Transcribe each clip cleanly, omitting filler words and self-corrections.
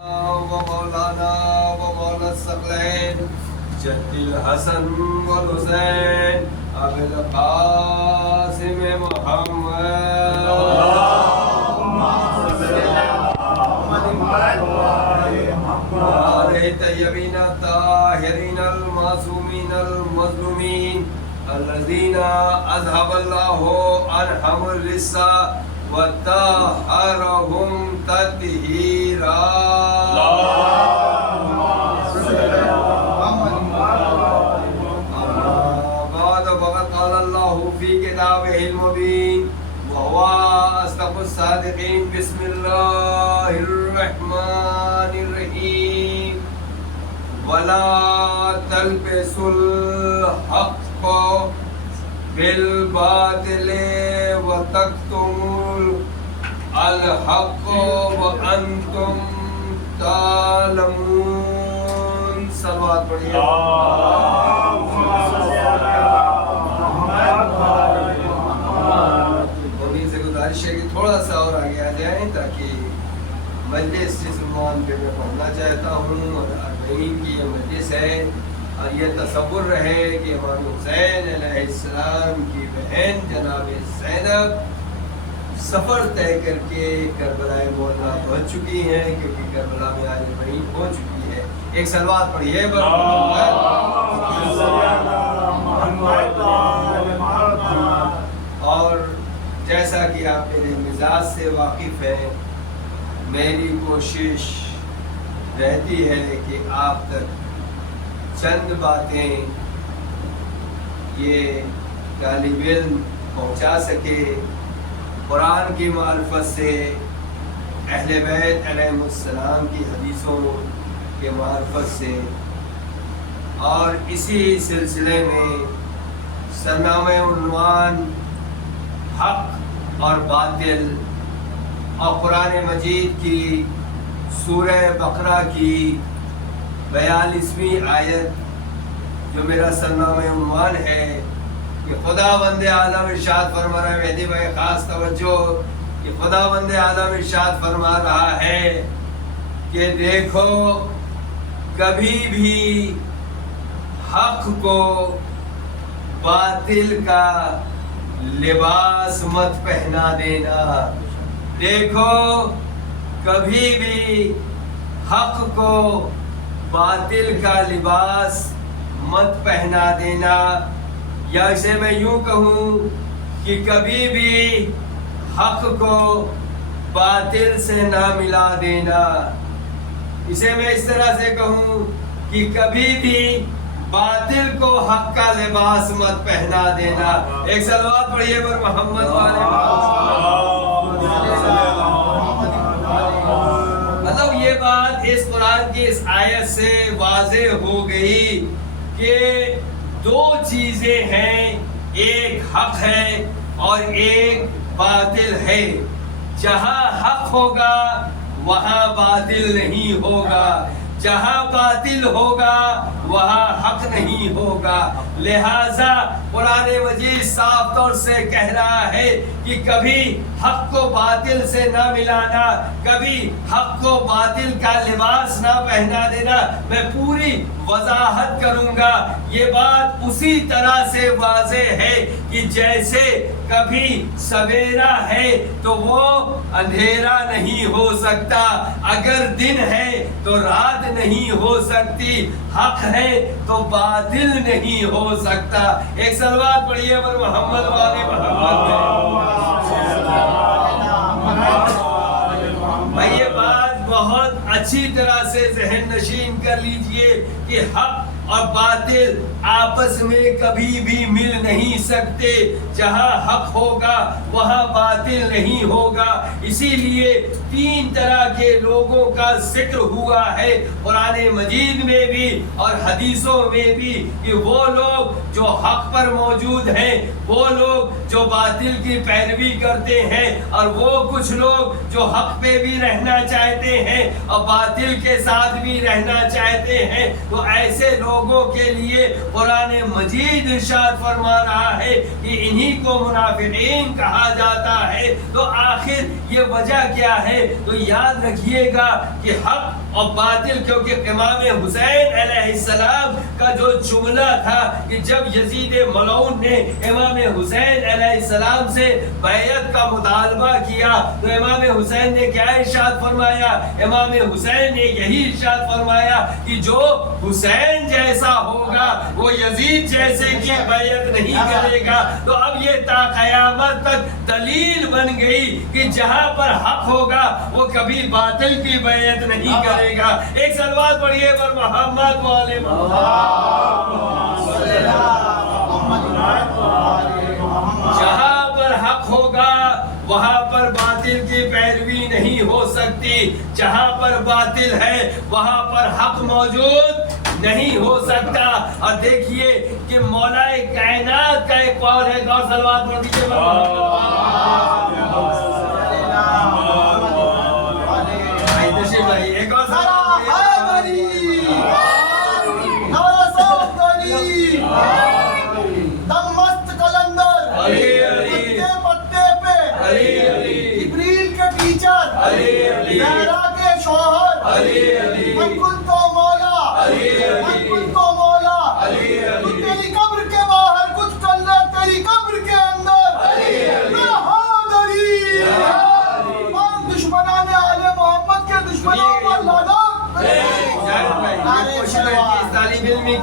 ومولانا ومولا الثقلين جد الحسن والحسين أبي القاسم محمد اللهم صل على محمد وآله الطيبين الطاهرين المعصومين المظلومين الذين أذهب الله عنهم الرجس وطهرهم تطهيرا اللهم صل على محمد بعد فقد قال الله في كتابه المبين وهو أصدق الصادقين بسم الله الرحمن الرحيم ولا تلبسوا الحق بالباطل وتكتموا الحق وأنتم تعلمون. صلوات پڑھیے. امید سے گزارش ہے کہ تھوڑا سا اور آگے آ جائیں تاکہ مجلس جس عنوان پہ میں پڑھنا چاہتا ہوں اور اربعین کی یہ مجلس ہے اور یہ تصور رہے کہ امام حسین علیہ السلام کی بہن جناب زینب سفر طے کر کے کربلا مولا پہنچ چکی ہیں کیونکہ کربلا میں آج اربعین پہنچ چکی ہے. ایک صلوات پڑھیے. اور جیسا کہ آپ میرے مزاج سے واقف ہیں میری کوشش رہتی ہے کہ آپ تک چند باتیں یہ طالب علم پہنچا سکے قرآن کی معرفت سے اہل بیت علیہ السلام کی حدیثوں کے معرفت سے. اور اسی سلسلے میں سرنامہ عنوان حق اور باطل اور قرآن مجید کی سورہ بقرہ کی 42ویں آیت جو میرا سرنامہ عنوان ہے کہ خدا بند عالم ارشاد فرما رہا ہے. مہدی بھائی خاص توجہ کہ خدا بند عالم ارشاد فرما رہا ہے کہ دیکھو کبھی بھی حق کو باطل کا لباس مت پہنا دینا. دیکھو کبھی بھی حق کو باطل کا لباس مت پہنا دینا. یا اسے میں یوں کہوں کہ کبھی بھی حق کو باطل سے نہ ملا دینا. اسے میں اس طرح سے کہوں کہ کبھی بھی باطل کو حق کا لباس مت پہنا دینا. ایک صلوات پڑھیے پر محمد والے. مطلب یہ بات اس قرآن کی اس آیت سے واضح ہو گئی کہ دو چیزیں ہیں، ایک حق ہے اور ایک باطل ہے. جہاں حق ہوگا وہاں باطل نہیں ہوگا، جہاں باطل ہوگا وہاں حق نہیں ہوگا. لہذا قرآن مجید صاف طور سے کہہ رہا ہے کہ کبھی حق کو باطل سے نہ ملانا، کبھی حق کو باطل کا لباس نہ پہنا دینا. میں پوری وضاحت کروں گا. یہ بات اسی طرح سے واضح ہے کہ جیسے کبھی سویرا ہے تو وہ اندھیرا نہیں ہو سکتا، اگر دن ہے تو رات نہیں ہو سکتی، حق ہے تو باطل نہیں ہو سکتا. ایک صلوات پڑھیے پر محمد والے محمد. بھائی یہ بات بہت اچھی طرح سے ذہن نشین کر لیجئے کہ حق اور باطل آپس میں کبھی بھی مل نہیں سکتے. جہاں حق ہوگا وہاں باطل نہیں ہوگا. اسی لیے تین طرح کے لوگوں کا ذکر ہوا ہے قرآن مجید میں بھی اور حدیثوں میں بھی کہ وہ لوگ جو حق پر موجود ہیں، وہ لوگ جو باطل کی پیروی کرتے ہیں، اور وہ کچھ لوگ جو حق پہ بھی رہنا چاہتے ہیں اور باطل کے ساتھ بھی رہنا چاہتے ہیں. تو ایسے لوگوں کے لیے قرآن مجید ارشاد فرما رہا ہے کہ انہی کو منافقین کہا جاتا ہے. تو آخر یہ وجہ کیا ہے ہے تو یاد رکھیے گا کہ حق اور باطل، کیونکہ امام حسین علیہ السلام کا جو جملہ تھا کہ جب یزید ملعون نے امام حسین علیہ السلام سے بیعت کا مطالبہ کیا تو امام حسین نے کیا ارشاد فرمایا؟ امام حسین نے یہی ارشاد فرمایا کہ جو حسین جیسا ہوگا وہ یزید جیسے کی بیعت نہیں کرے گا۔ تو اب یہ تا قیامت تک دلیل بن گئی کہ جہاں پر حق ہوگا وہ کبھی باطل کی بیعت نہیں کرے گا۔ ایک صلوات پڑھیے پر محمد والے جہاں پر حق ہوگا وہاں پر باطل کی پیروی نہیں ہو سکتی، جہاں پر باطل ہے وہاں پر حق موجود نہیں ہو سکتا۔ اور دیکھیے کہ مولا کائنات کا ایک قول ہے، اور صلوات پڑھ دیجیے بھائی، ایک اور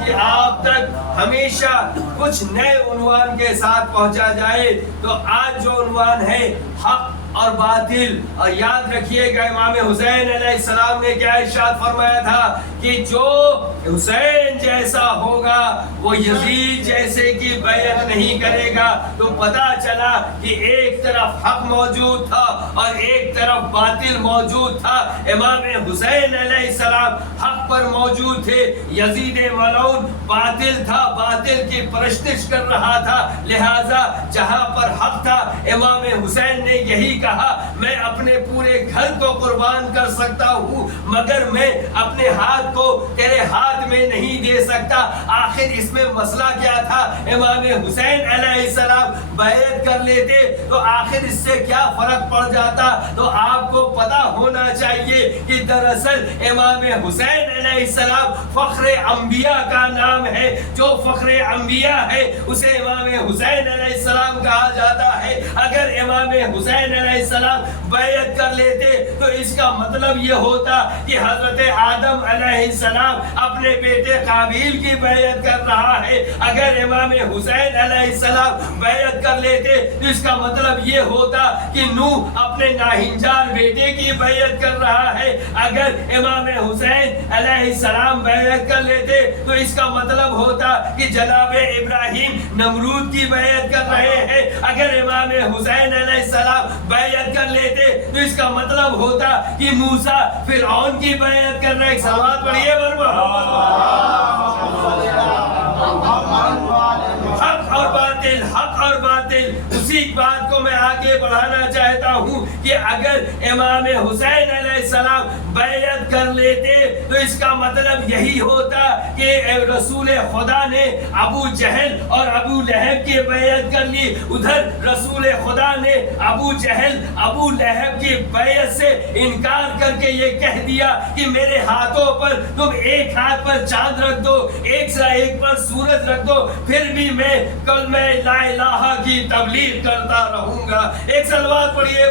کہ آپ تک ہمیشہ کچھ نئے عنوان کے ساتھ پہنچا جائے۔ تو آج جو عنوان ہے حق اور باطل، اور یاد رکھیے گا امام حسین علیہ السلام نے کیا ارشاد فرمایا تھا کہ جو حسین جیسا ہوگا وہ یزید جیسے کی بیعت نہیں کرے گا۔ تو پتا چلا کہ ایک طرف حق موجود تھا اور ایک طرف باطل موجود تھا۔ امام حسین علیہ السلام حق پر موجود تھے، یزید ملعون باطل تھا، باطل کی پرستش کر رہا تھا۔ لہٰذا جہاں پر حق تھا امام حسین نے یہی کہا میں اپنے پورے گھر کو قربان کر سکتا ہوں مگر میں اپنے ہاتھ کو تیرے ہاتھ میں نہیں دے سکتا۔ آخر اس میں مسئلہ کیا تھا؟ امام حسین علیہ السلام بیعت کر لیتے تو آخر اس سے کیا فرق پڑ جاتا؟ تو آپ کو پتا ہونا چاہیے کہ دراصل امام حسین علیہ السلام فخر انبیاء کا نام ہے، جو فخر انبیاء ہے اسے امام حسین علیہ السلام کہا جاتا ہے۔ اگر امام حسین علیہ السلام بیعت کر لیتے تو اس کا مطلب یہ ہوتا کہ حضرت آدم علیہ السلام اپنے بیٹے قابیل کی بیعت کر رہا ہے۔ اگر امام حسین علیہ السلام بیعت کر لیتے تو اس کا مطلب یہ ہوتا کہ نوح اپنے ناہنجار بیٹے کی بیعت کر رہا ہے۔ اگر امام حسین علیہ السلام بیعت کر لیتے تو اس کا مطلب ہوتا کہ جناب ابراہیم نمرود کی بیعت کر رہے ہیں۔ اگر امام حسین علیہ السلام بیعت کر لیتے تو اس کا مطلب ہوتا کہ موسیٰ فرعون کی بیعت کر رہے ہیں۔ صلوات پڑھیے حق اور باطل اسی بات کو میں آگے بڑھانا چاہتا ہوں کہ اگر امام حسین علیہ السلام بیعت کر لیتے تو اس کا مطلب یہی ہوتا کہ رسول خدا نے ابو جہل اور ابو لہب کی بیعت کر لی۔ ادھر رسول خدا نے ابو جہل ابو لہب کی بیعت سے انکار کر کے یہ کہہ دیا کہ میرے ہاتھوں پر تم ایک ہاتھ پر چاند رکھ دو، ایک پر سورج رکھ دو، پھر بھی میں کلمہ لا الہ کی تبلیغ کرتا رہوں گا۔ ایک صلوات پڑھیے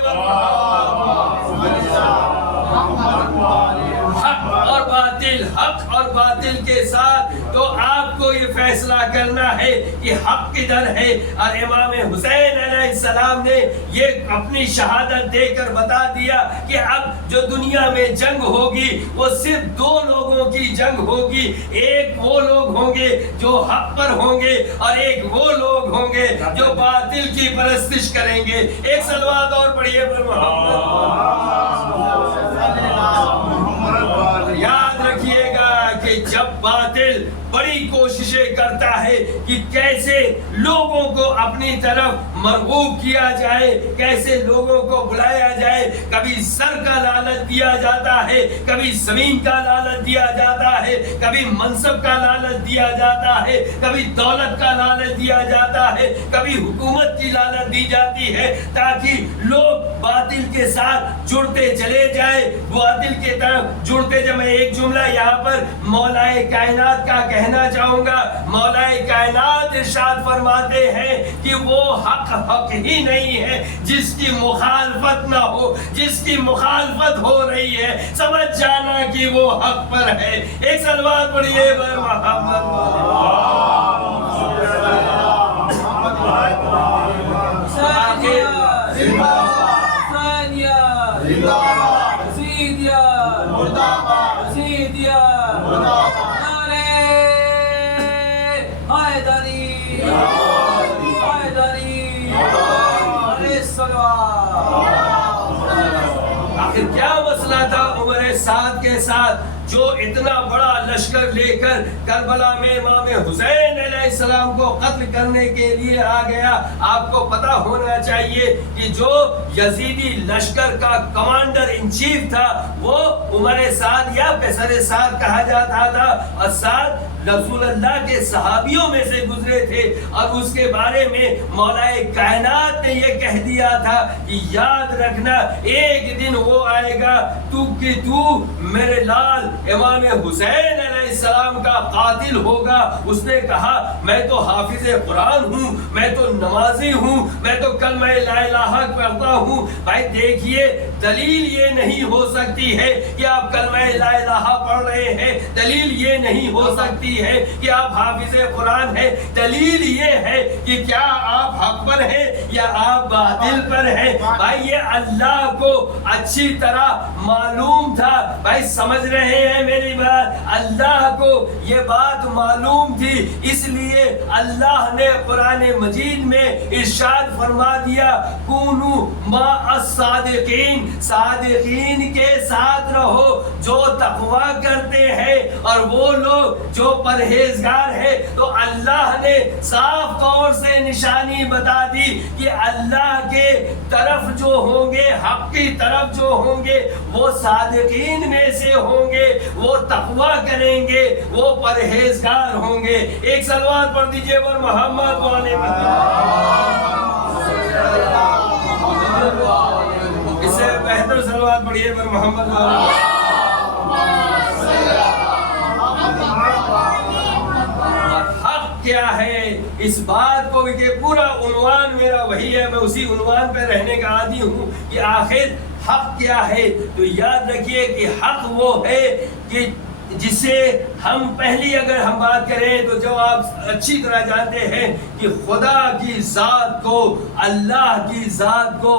حق اور باطل کے ساتھ تو آپ کو یہ فیصلہ کرنا ہے کہ حق کدھر ہے۔ اور امام حسین علیہ السلام نے یہ اپنی شہادت دے کر بتا دیا کہ اب جو دنیا میں جنگ ہوگی وہ صرف دو لوگوں کی جنگ ہوگی، ایک وہ لوگ ہوں گے جو حق پر ہوں گے اور ایک وہ لوگ ہوں گے جو باطل کی پرستش کریں گے۔ ایک صلوات اور پڑھیے پر یاد رکھیے گا کہ جب باطل بڑی کوششیں کرتا ہے کہ کیسے لوگوں کو اپنی طرف مرغوب کیا جائے، کیسے لوگوں کو بلایا جائے. کبھی سر کا لالچ دیا جاتا ہے، کبھی زمین کا لالچ دیا جاتا ہے، کبھی منصب کا لالچ دیا جاتا ہے، کبھی دولت کا لالچ دیا جاتا ہے، کبھی حکومت کی لالچ دی جاتی ہے، تاکہ لوگ باطل کے ساتھ جڑتے چلے جائے، باطل کے طرف جڑتے. جب میں ایک جملہ یہاں پر مولا کائنات کا کہنا چاہوں گا. مولا کائنات ارشاد فرماتے ہیں کہ وہ حق ہی نہیں ہے جس کی مخالفت نہ ہو. جس کی مخالفت ہو رہی ہے سمجھ جانا کہ وہ حق پر ہے. ایک صلوات پڑھیے بر محمد. آخر کیا مسئلہ تھا عمر سعد کے ساتھ جو اتنا بڑا لشکر لے کر کربلا میں امام حسین علیہ السلام کو قتل کرنے کے لیے آ گیا؟ آپ کو پتا ہونا چاہیے کہ جو یزیدی لشکر کا کمانڈر ان چیف تھا وہ عمر سعد یا پیسر سعد کہا جاتا تھا. اور سعد رسول اللہ کے صحابیوں میں سے گزرے تھے، اور اس کے بارے میں مولا کائنات نے یہ کہہ دیا تھا کہ یاد رکھنا ایک دن وہ آئے گا تو کہ تو میرے لال امام حسین علیہ السلام کا قاتل ہوگا. اس نے کہا میں تو حافظ قرآن ہوں، میں تو نمازی ہوں، میں تو کلمہ لا الہ پڑھتا ہوں. بھائی دیکھیے دلیل یہ نہیں ہو سکتی ہے کہ آپ کلمہ لا الہ پڑھ رہے ہیں، دلیل یہ نہیں ہو سکتی ہے کہ آپ حافظ قرآن ہیں. دلیل یہ ہے کہ کیا آپ حق پر ہیں یا آپ باطل پر ہیں. بھائی یہ اللہ کو اچھی طرح معلوم تھا. بھائی سمجھ رہے ہیں میری بات؟ اللہ کو یہ بات معلوم تھی، اس لیے اللہ نے قرآن مجید میں ارشاد فرما دیا کونوا مع الصادقین، صادقین کے ساتھ رہو جو تقوی کرتے ہیں اور وہ لوگ جو پرہیزگار ہے. تو اللہ نے صاف طور سے نشانی بتا دی کہ اللہ کے طرف جو ہوں گے، حق کی طرف جو ہوں گے وہ صادقین میں سے ہوں گے، وہ تقوی کریں گے، وہ پرہیزگار ہوں گے. ایک صلوات پڑھ دیجئے پر محمد والے اس سے بہتر صلوات پڑھیے پر محمد والے. کیا ہے اس بات کو کہ پورا عنوان میرا وہی ہے، میں اسی عنوان پہ رہنے کا عادی ہوں کہ آخر حق کیا ہے. تو یاد رکھیے کہ حق وہ ہے کہ جسے ہم پہلی اگر ہم بات کریں تو جو آپ اچھی طرح جانتے ہیں کہ خدا کی ذات کو، اللہ کی ذات کو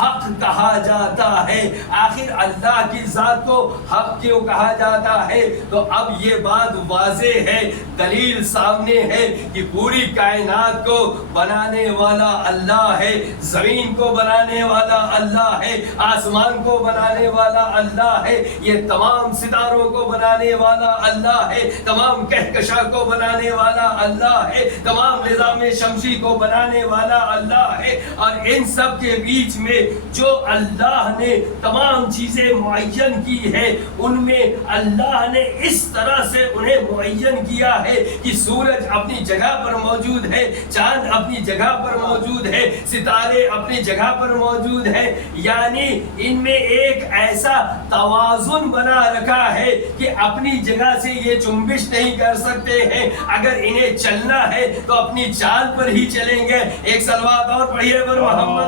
حق کہا جاتا ہے. آخر اللہ کی ذات کو حق کیوں کہا جاتا ہے؟ تو اب یہ بات واضح ہے، دلیل سامنے ہے کہ پوری کائنات کو بنانے والا اللہ ہے، زمین کو بنانے والا اللہ ہے، آسمان کو بنانے والا اللہ ہے، یہ تمام ستاروں کو بنانے والا اللہ ہے، تمام کہکشاں کو بنانے والا اللہ ہے، تمام نظام شمسی کو بنانے والا اللہ ہے. اور ان سب کے بیچ میں جو اللہ نے تمام چیزیں معین کی ہے ان میں اللہ نے اس طرح سے انہیں معین کیا ہے کہ سورج اپنی جگہ پر موجود ہے، چاند اپنی جگہ پر موجود ہے، ستارے اپنی جگہ پر موجود ہے. یعنی ان میں ایک ایسا توازن بنا رکھا ہے کہ اپنی جگہ سے یہ جنبش نہیں کر سکتے ہیں. اگر انہیں چلنا ہے تو اپنی چال پر ہی چلیں گے. ایک صلوات اور پڑھیے پر محمد.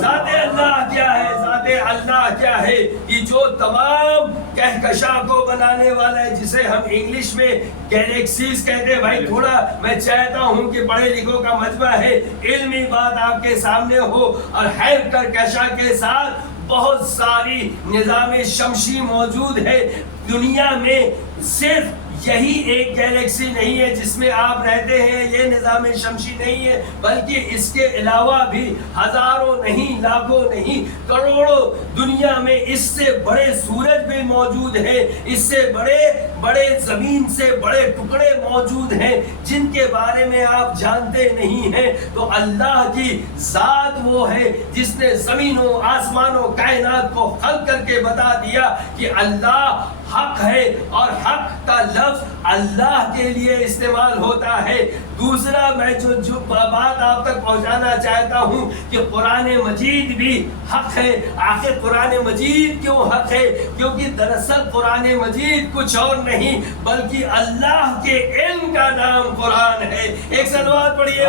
ذات اللہ کیا ہے؟ ذات اللہ کیا ہے کہ جو تمام کہکشاں کو بنانے والا ہے، جسے ہم انگلش میں گیلیکسیز کہتے ہیں. بھائی تھوڑا میں چاہتا ہوں کہ پڑھے لکھوں کا مجمع ہے، علمی بات آپ کے سامنے ہو. اور ہر کہکشاں کے ساتھ بہت ساری نظام شمسی موجود ہے. دنیا میں صرف یہی ایک گیلیکسی نہیں ہے جس میں آپ رہتے ہیں، یہ نظام شمسی نہیں ہے، بلکہ اس کے علاوہ بھی ہزاروں نہیں، لاکھوں نہیں، کروڑوں دنیا میں اس سے بڑے سورج بھی موجود ہیں، اس سے بڑے بڑے زمین سے بڑے ٹکڑے موجود ہیں جن کے بارے میں آپ جانتے نہیں ہیں۔ تو اللہ کی ذات وہ ہے جس نے زمینوں آسمانوں کائنات کو خلق کر کے بتا دیا کہ اللہ حق ہے، اور حق کا لفظ اللہ کے لیے استعمال ہوتا ہے۔ دوسرا میں جو بات آپ تک پہنچانا چاہتا ہوں کہ قرآن مجید بھی حق ہے۔ آخر قرآن مجید کیوں حق ہے؟ کیونکہ دراصل قرآن مجید کچھ اور نہیں بلکہ اللہ کے علم کا نام قرآن ہے۔ ایک صلوات پڑھیے،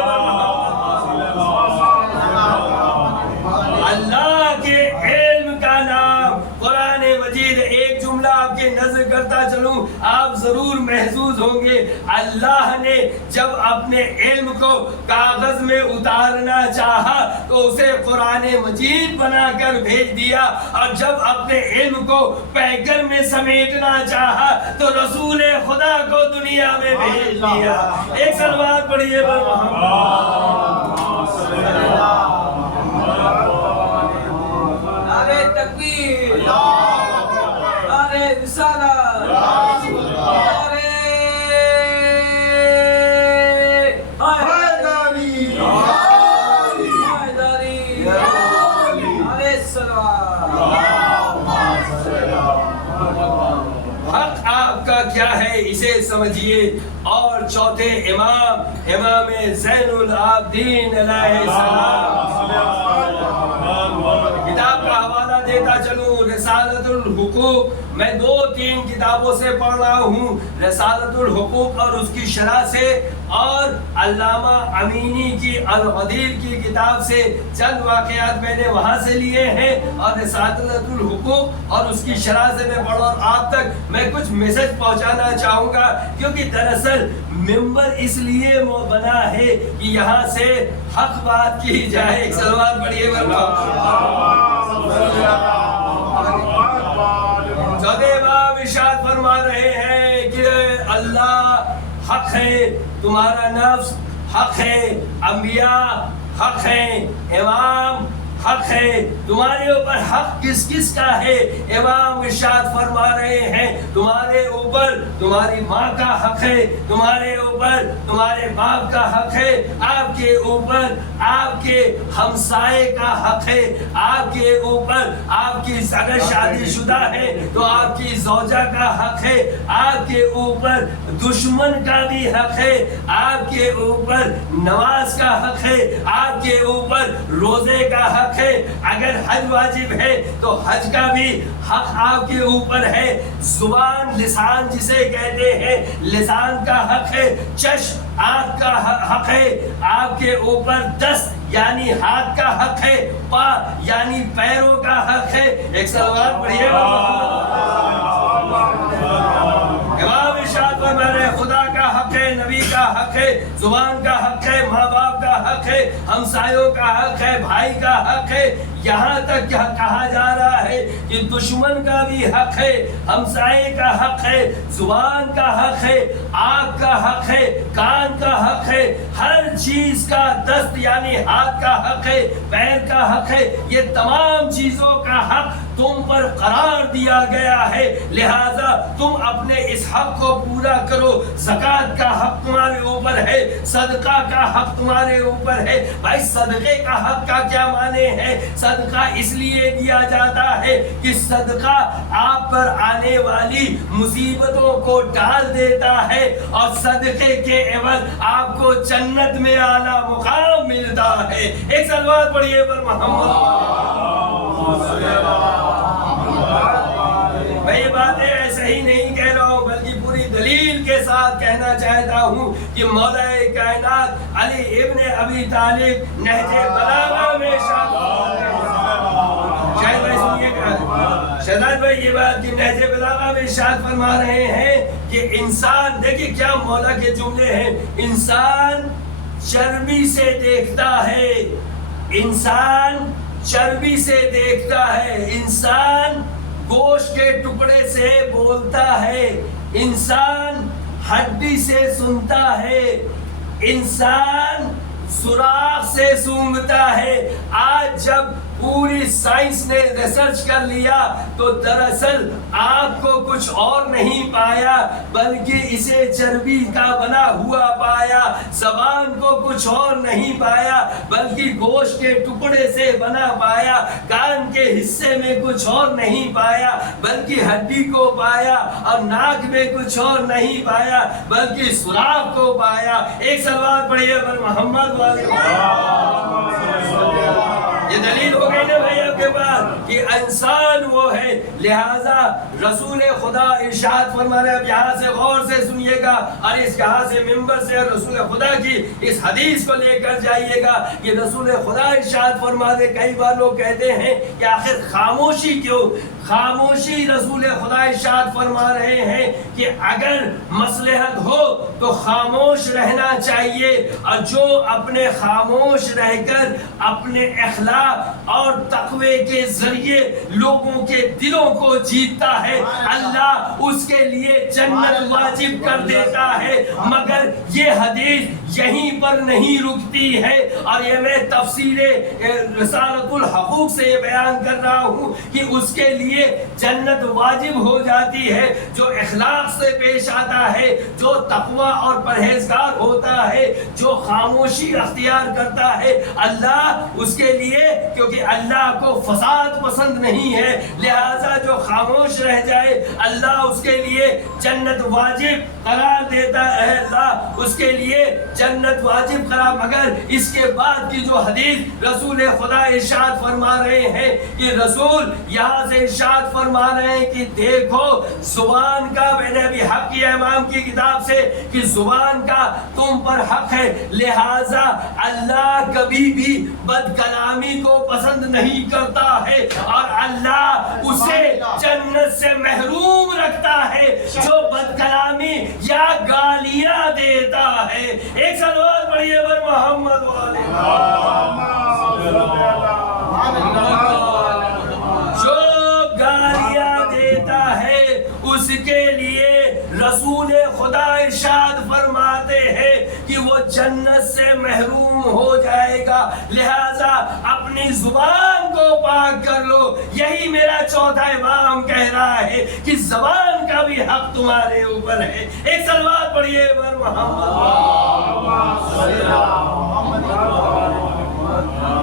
اللہ کے علم کا نام قرآن مجید۔ ایک جملہ آپ کے نظر کرتا چلوں، آپ ضرور محظوظ ہوں گے۔ اللہ نے جب اپنے علم کو کاغذ میں اتارنا چاہا تو اسے قرآن مجید بنا کر بھیج دیا، اور جب اپنے علم کو پیکر میں سمیٹنا چاہا تو رسول خدا کو دنیا میں بھیج دیا۔ ایک صلوات پڑھیے نعرہ تکبیر، نعرہ رسالت، نعرہ حیدری، نعرہ صلوات۔ حق آپ کا کیا ہے اسے سمجھیے۔ اور چوتھے امام زین العابدین علیہ السلام کتاب کا حوالہ دیتا چلوں، رسالت الحقوق۔ میں 2-3 کتابوں سے پڑھ رہا ہوں، رسالت الحقوق اور اس کی شرح سے، اور علامہ امینی کی الغدیر کی کتاب سے چند واقعات میں نے وہاں سے لیے ہیں، اور رسالت الحقوق اور اس کی شرح سے میں پڑھ، اور آپ تک میں کچھ میسج پہنچانا چاہوں گا، کیونکہ دراصل ممبر اس لیے بنا ہے کہ یہاں سے حق بات کی جائے۔ ایک صلوات پڑھیے چودھے امام ارشاد فرما رہے ہیں کہ اللہ حق ہے، تمہارا نفس حق ہے، انبیاء حق ہیں، امام حق ہے۔ تمہارے اوپر حق کس کس کا ہے؟ امام ارشاد فرما رہے ہیں تمہارے اوپر تمہاری ماں کا حق ہے، تمہارے اوپر تمہارے باپ کا حق ہے، آپ کے اوپر آپ کے ہمسائے کا حق ہے، آپ کے اوپر آپ کی اگر شادی شدہ ہے تو آپ کی زوجہ کا حق ہے، آپ کے اوپر دشمن کا بھی حق ہے، آپ کے اوپر نماز کا حق ہے، آپ کے اوپر روزے کا حق ہے، اگر حج واجب ہے تو حج کا بھی حق آپ کے اوپر ہے، زبان لسان جسے کہتے ہیں لسان کا حق ہے، چشم آنکھ کا حق ہے آپ کے اوپر، دست یعنی ہاتھ کا حق ہے، پا یعنی پیروں کا حق ہے۔ ایک صلوات پڑھیے گا۔ امام ارشاد فرما رہے ہیں خدا کا حق ہے، نبی کا حق ہے، زبان کا حق ہے، ماں باپ کا حق ہے، ہمسایوں کا حق ہے، بھائی کا حق ہے، یہاں تک کہا جا رہا ہے کہ دشمن کا بھی حق ہے، ہمسائے کا حق ہے، زبان کا حق ہے، آنکھ کا حق ہے، کان کا حق ہے، ہر چیز کا، دست یعنی ہاتھ کا حق ہے، پیر کا حق ہے، یہ تمام چیزوں کا حق تم پر قرار دیا گیا ہے، لہذا تم اپنے اس حق کو پورا کرو۔ زکوٰۃ کا حق تمہارے اوپر ہے، صدقہ کا حق تمہارے اوپر ہے۔ بھائی صدقے کا حق کا کیا معنی ہے؟ صدقہ اس لیے دیا جاتا ہے کہ صدقہ آپ پر آنے والی مصیبتوں کو ٹال دیتا ہے، اور صدقے کے عوض آپ کو جنت میں اعلیٰ مقام ملتا ہے۔ ایک صلوات پڑھیے پر محمد۔ میں یہ باتیں ایسے ہی نہیں کہہ رہا ہوں بلکہ پوری دلیل کے ساتھ کہنا چاہتا ہوں کہ مولا کائنات علی ابن ابی طالب نہج بلاغہ میں شہزاد بھائی یہ بات کہ نہج بلاغہ میں ارشاد فرما رہے ہیں کہ انسان، دیکھیں کیا مولا کے جملے ہیں، انسان چربی سے دیکھتا ہے، انسان چربی سے دیکھتا ہے، انسان گوشت کے ٹکڑے سے بولتا ہے، انسان ہڈی سے سنتا ہے، انسان سوراخ سے سونگھتا ہے۔ آج جب پوری سائنس نے ریسرچ کر لیا تو دراصل آنکھ کو کچھ اور نہیں پایا بلکہ اسے چربی کا بنا ہوا پایا، زبان کو کچھ اور نہیں پایا بلکہ گوشت کے ٹکڑے سے بنا پایا، کان کے حصے میں کچھ اور نہیں پایا بلکہ ہڈی کو پایا، اور ناک میں کچھ اور نہیں پایا بلکہ سوراخ کو پایا۔ ایک صلوات پڑھیے پر محمد والے۔ یہ دلیل ہو گئی نا بھائی آپ کے پاس کہ انسان وہ ہے، لہذا رسول خدا ارشاد فرما رہے ہیں۔ اب یہاں سے غور سے سنیے گا اور اس یہاں سے ممبر سے رسول خدا کی اس حدیث کو لے کر جائیے گا کہ رسول خدا ارشاد فرما دے۔ کئی بار لوگ کہتے ہیں کہ آخر خاموشی کیوں؟ خاموشی رسول خدا ارشاد فرما رہے ہیں کہ اگر مصلحت ہو تو خاموش رہنا چاہیے، اور جو اپنے خاموش رہ کر اپنے اخلاق اور تقوی کے ذریعے لوگوں کے دلوں کو جیتتا ہے، اللہ اس کے لیے جنت واجب کر دیتا ہے۔ مگر یہ حدیث یہیں پر نہیں رکتی ہے، اور یہ میں تفسیر رسالۃ الحقوق سے یہ بیان کر رہا ہوں کہ اس کے لیے جنت واجب ہو جاتی ہے جو اخلاق سے پیش آتا ہے، جو تقوی اور پرہیزگار ہوتا ہے، جو خاموشی اختیار کرتا ہے۔ اللہ اس کے لیے، کیونکہ اللہ کو فساد پسند نہیں ہے، لہذا جو خاموش رہ جائے اللہ اس کے لیے جنت واجب قرار دیتا ہے، اللہ اس کے لیے جنت واجب قرار۔ مگر اس کے بعد کی جو حدیث رسول خدا ارشاد فرما رہے ہیں کہ رسول یہاں سے ارشاد فرما رہے ہیں کہ دیکھو زبان کا، میں نے ابھی حق کیا امام کی کتاب سے کہ زبان کا تم پر حق ہے، لہذا اللہ کبھی بھی بد کلامی کو پسند نہیں کرتا ہے، اور اللہ اسے جنت سے محروم رکھتا ہے جو بد کلامی یا گالیاں دیتا ہے۔ ایک صلوات پڑھیے پر محمد والے۔ جو گالیاں دیتا ہے اس کے لیے رسول خدا ارشاد فرماتے ہیں کہ وہ جنت سے محروم ہو جائے گا، لہذا اپنی زبان کو پاک کر لو۔ یہی میرا چوتھا امام کہہ رہا ہے کہ زبان کا بھی حق تمہارے اوپر ہے۔ ایک صلوات پڑھیے پر محمد۔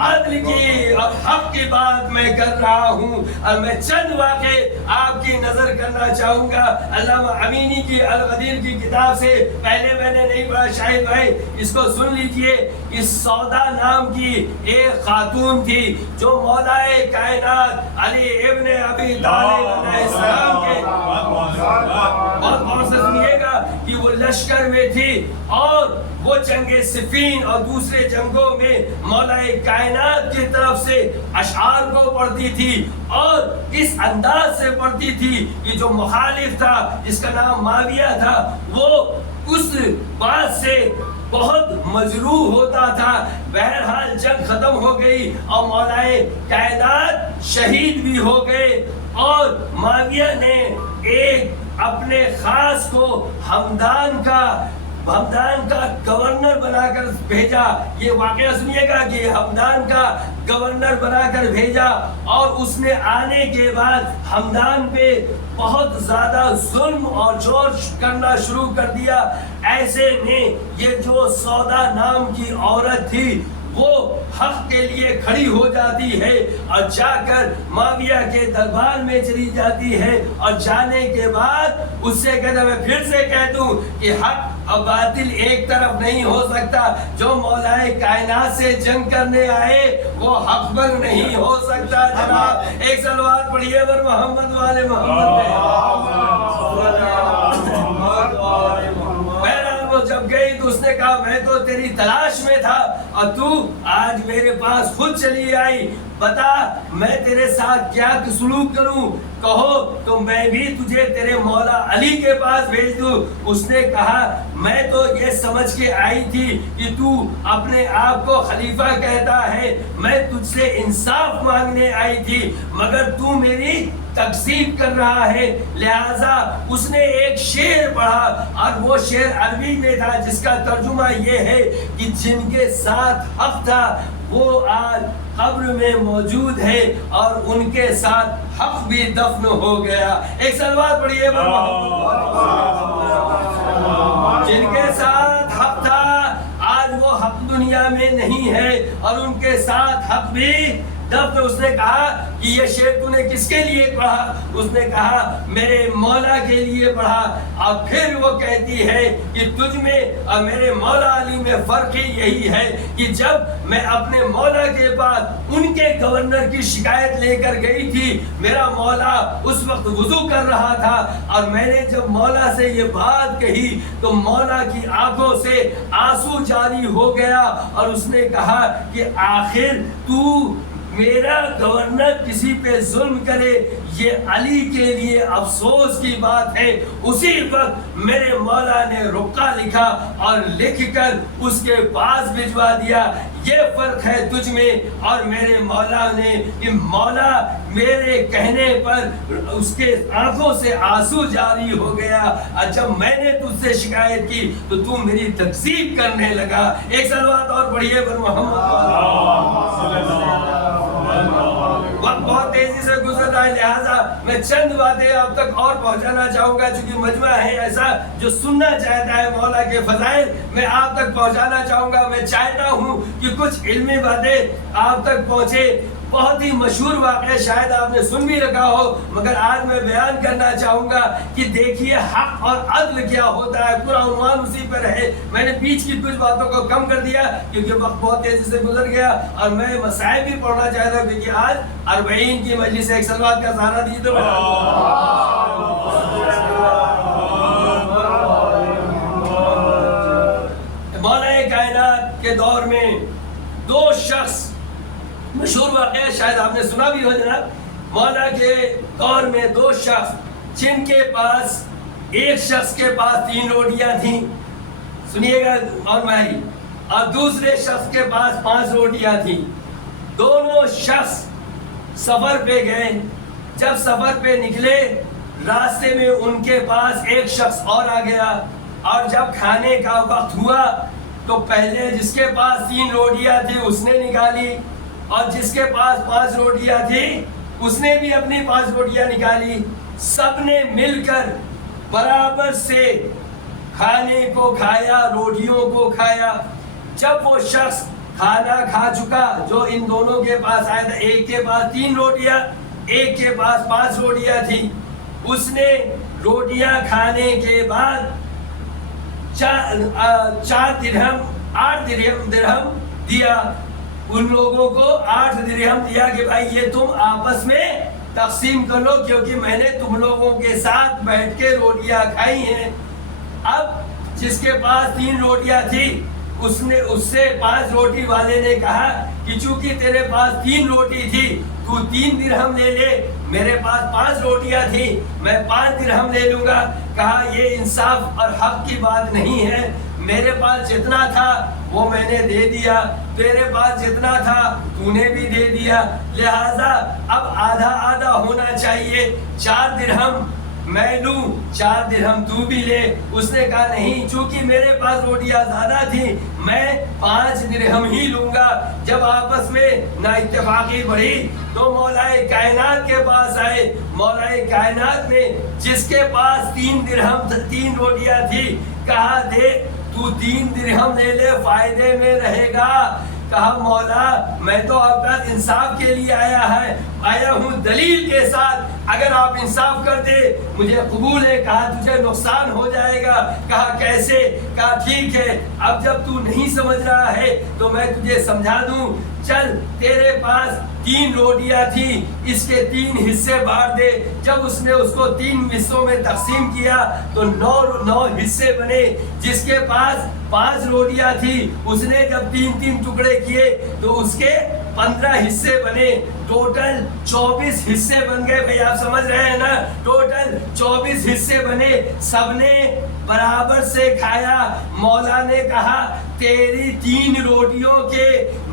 عدل کی اور حق کی بات میں کر رہا ہوں، اور میں چند واقعے آپ کی نظر کرنا چاہوں گا علامہ امینی کی الغدیر کی کتاب سے۔ پہلے میں نے نہیں پڑھا، شاہد بھائی اس کو سن لیجئے۔ اس سودا نام کی ایک خاتون تھی جو مولائے کائنات علی ابن ابی طالب علیہ السلام کے، بہت غور سے سنیے گا، کہ وہ لشکر میں تھی اور وہ جنگ صفین اور دوسرے جنگوں میں مولائے کائنات کی طرف سے اشعار کو پڑھتی تھی، اور اس انداز سے پڑھتی تھی کہ جو مخالف تھا جس کا نام معاویہ تھا وہ اس بات سے بہت مجروح ہوتا تھا۔ بہرحال جنگ ختم ہو گئی اور مولائے کائنات شہید بھی ہو گئے، اور معاویہ نے ایک اپنے خاص کو ہمدان کا گورنر بنا کر بھیجا۔ یہ واقعہ سنیے گا کہ ہمدان کا گورنر بنا کر بھیجا، اور اس نے آنے کے بعد ہمدان پہ بہت زیادہ ظلم اور جور کرنا شروع کر دیا۔ ایسے میں یہ جو سودا نام کی عورت تھی وہ حق کے لیے کھڑی ہو جاتی ہے اور جا کر معاویہ کے دربار میں چلی جاتی ہے، اور جانے کے بعد اس سے کہتا، میں پھر سے کہہ دوں کہ حق اور باطل ایک طرف نہیں ہو سکتا، جو مولائے کائنات سے جنگ کرنے آئے وہ حق پر نہیں ہو سکتا۔ جناب ایک صلوات پڑھیے پر محمد والے محمد۔ جب گئی تو اس نے کہا میں تو تیری تلاش میں تھا اور تو آج میرے پاس خود چلی آئی، بتا میں تیرے ساتھ کیا سلوک کروں، کہو تو میں بھی تجھے تیرے مولا علی کے پاس بھیج دوں۔ اس نے کہا میں تو یہ سمجھ کے آئی تھی کہ تو اپنے آپ کو خلیفہ کہتا ہے، میں تجھ سے انصاف مانگنے آئی تھی، مگر تو میری تکذیب کر رہا ہے، لہذا اس نے ایک شعر پڑھا اور وہ شعر عربی میں تھا جس کا ترجمہ یہ ہے کہ جن کے ساتھ حق تھا وہ آج قبر میں موجود ہے اور ان کے ساتھ حق بھی دفن ہو گیا۔ ایک صلوات پڑھیے جن کے ساتھ حق تھا آج وہ حق دنیا میں نہیں ہے اور ان کے ساتھ حق بھی دفن۔ اس نے کہا کہ یہ شعر تو نے کس کے لیے پڑھا؟ اس نے کہا میرے مولا کے لیے پڑھا۔ اور پھر وہ کہتی ہے کہ تجھ میں اور میرے مولا علی میں فرق ہی یہی ہے کہ جب میں اپنے مولا کے پاس ان کے گورنر کی شکایت لے کر گئی تھی، میرا مولا اس وقت وضو کر رہا تھا اور میں نے جب مولا سے یہ بات کہی تو مولا کی آنکھوں سے آنسو جاری ہو گیا اور اس نے کہا کہ آخر تو میرا گورنر کسی پہ ظلم کرے یہ علی کے لیے افسوس کی بات ہے۔ اسی وقت میرے مولا نے رقعہ لکھا اور لکھ کر اس کے پاس بھجوا دیا۔ یہ فرق ہے تجھ میں اور میرے مولا نے کہ مولا میرے کہنے پر اس کے آنکھوں سے آنسو جاری ہو گیا اور جب میں نے تجھ سے شکایت کی تو تم میری تکذیب کرنے لگا۔ ایک صلوات اور پڑھیے پر محمد۔ وقت بہت تیزی سے گزر رہا ہے، لہٰذا میں چند باتیں آپ تک اور پہنچانا چاہوں گا چونکہ مجمع ہے ایسا جو سننا چاہتا ہے مولا کے فضائل میں آپ تک پہنچانا چاہوں گا۔ میں چاہتا ہوں کہ کچھ علمی باتیں آپ تک پہنچے۔ بہت ہی مشہور واقعہ شاید آپ نے سن بھی رکھا ہو مگر آج میں بیان کرنا چاہوں گا کہ دیکھیے حق اور عدل کیا ہوتا ہے، پورا عنوان اسی پر ہے۔ میں نے بیچ کی کچھ باتوں کو کم کر دیا کیونکہ وقت بہت تیزی سے گزر گیا اور میں مسائل بھی پڑھنا چاہتا ہوں کیونکہ آج 40 کی مجلس ایک صلوات کا سہارا دیجیے تو مولا کائنات کے دور میں دو شخص، مشہور واقعہ شاید آپ نے سنا بھی ہو جناب، مولا کے دور میں دو شخص جن کے پاس ایک شخص کے پاس 3 روٹیاں تھیں، سنیے گا اور ماہی، اور دوسرے شخص کے پاس 5 روٹیاں تھیں۔ دونوں شخص سفر پہ گئے، جب سفر پہ نکلے راستے میں ان کے پاس ایک شخص اور آ گیا اور جب کھانے کا وقت ہوا تو پہلے جس کے پاس 3 روٹیاں تھی اس نے نکالی اور جس کے پاس 5 روٹیاں تھی اس نے بھی اپنی 5 روٹیاں نکالی۔ سب نے مل کر برابر سے کھانے کو کھایا، روٹیوں کو کھایا۔ جب وہ شخص کھانا کھا چکا جو ان دونوں کے پاس آیا تھا، ایک کے پاس 3 روٹیاں ایک کے پاس 5 روٹیاں تھی، اس نے روٹیاں کھانے کے بعد 4 درہم 8 درہم دیا، ان لوگوں کو 8 درہم دیا کہ بھائی یہ تم آپس میں تقسیم کر لو کیونکہ میں نے تم لوگوں کے ساتھ بیٹھ کے روٹیاں کھائی ہیں۔ اب جس کے پاس 3 روٹیاں تھی اس سے 5 روٹی والے نے کہا کہ چونکہ تیرے پاس 3 روٹی تھی تو 3 درہم لے لے، میرے پاس 5 روٹیاں تھی میں 5 درہم لے لوں گا۔ کہا یہ انصاف اور حق کی بات نہیں ہے، میرے پاس جتنا تھا وہ میں نے دے دیا، تیرے پاس جتنا تھا تو نے بھی دے دیا، لہذا اب آدھا آدھا ہونا چاہیے۔ 4 درہم میں لوں 4 درہم تو بھی لے۔ اس نے کہا نہیں، چونکہ میرے پاس روٹیاں زیادہ تھی میں 5 درہم ہی لوں گا۔ جب آپس میں نا اتفاقی بڑھی تو مولا کائنات کے پاس آئے۔ مولا کائنات نے جس کے پاس 3 درہم 3 روٹیاں تھی کہا دیکھ تو 3 درہم لے لے، فائدے میں رہے گا۔ کہا مولا میں تو آپ کا انصاف کے لیے آیا ہوں دلیل کے ساتھ، اگر آپ انصاف کرتے مجھے قبول ہے۔ کہا تجھے نقصان ہو جائے گا۔ کہا کیسے؟ کہا ٹھیک ہے اب جب تو نہیں سمجھ رہا ہے تو میں تجھے سمجھا دوں، چل تیرے پاس 3 روٹیاں تھی اس کے 3 حصے بانٹ دے۔ جب اس نے اس کو 3 حصوں میں تقسیم کیا تو 9 حصے بنے۔ جس کے پاس 5 روٹیاں تھی اس نے جب 3 ٹکڑے کیے تو اس کے 15 حصے بنے، ٹوٹل 24 حصے بن گئے۔ بھئی آپ سمجھ رہے ہیں نا، ٹوٹل 24 حصے بنے، سب نے برابر سے کھایا۔ مولا نے کہا تیری 3 روٹیوں کے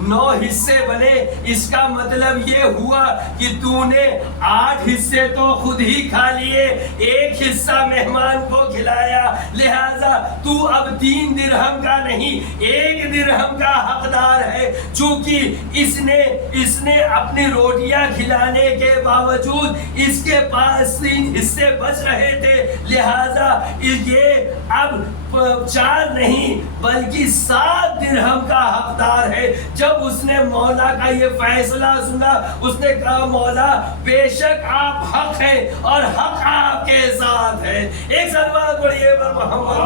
9 حصے بنے، اس کا مطلب یہ ہوا کہ تو نے 8 حصے تو خود ہی کھا لیے، 1 حصہ مہمان کو کھلایا، لہذا تو اب 3 درہم کا نہیں 1 درہم کا حقدار ہے۔ چونکہ اس نے اپنی روٹیاں کھلانے کے باوجود اس کے پاس 3 حصے بچ رہے تھے، لہذا یہ اب 4 نہیں بلکہ 7 درہم کا حقدار ہے۔ جب اس نے مولا کا یہ فیصلہ سنا، اس نے کہا مولا بے شک آپ حق ہیں اور حق آپ کے ساتھ ہے۔ ایک صلوات پڑھیے پر محمد۔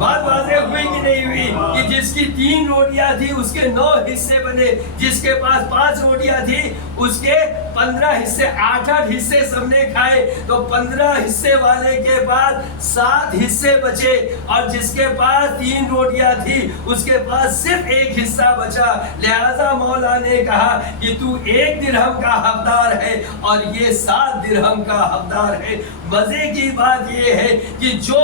بات واضح ہوئی کہ نہیں ہوئی کہ جس کی 3 روٹیاں تھی اس کے 9 حصے بنے، جس کے پاس 5 روٹیاں تھی اس کے 15 حصے، 8 حصے سب نے کھائے، تو 15 حصے والے کے بعد 7 حصے بچے، اور جس کے پاس 3 روٹیاں تھی اس کے پاس صرف 1 حصہ بچا۔ لہذا مولا نے کہا کہ تو 1 درہم کا حقدار ہے اور یہ 7 درہم کا حقدار ہے۔ مزے کی بات یہ ہے کہ جو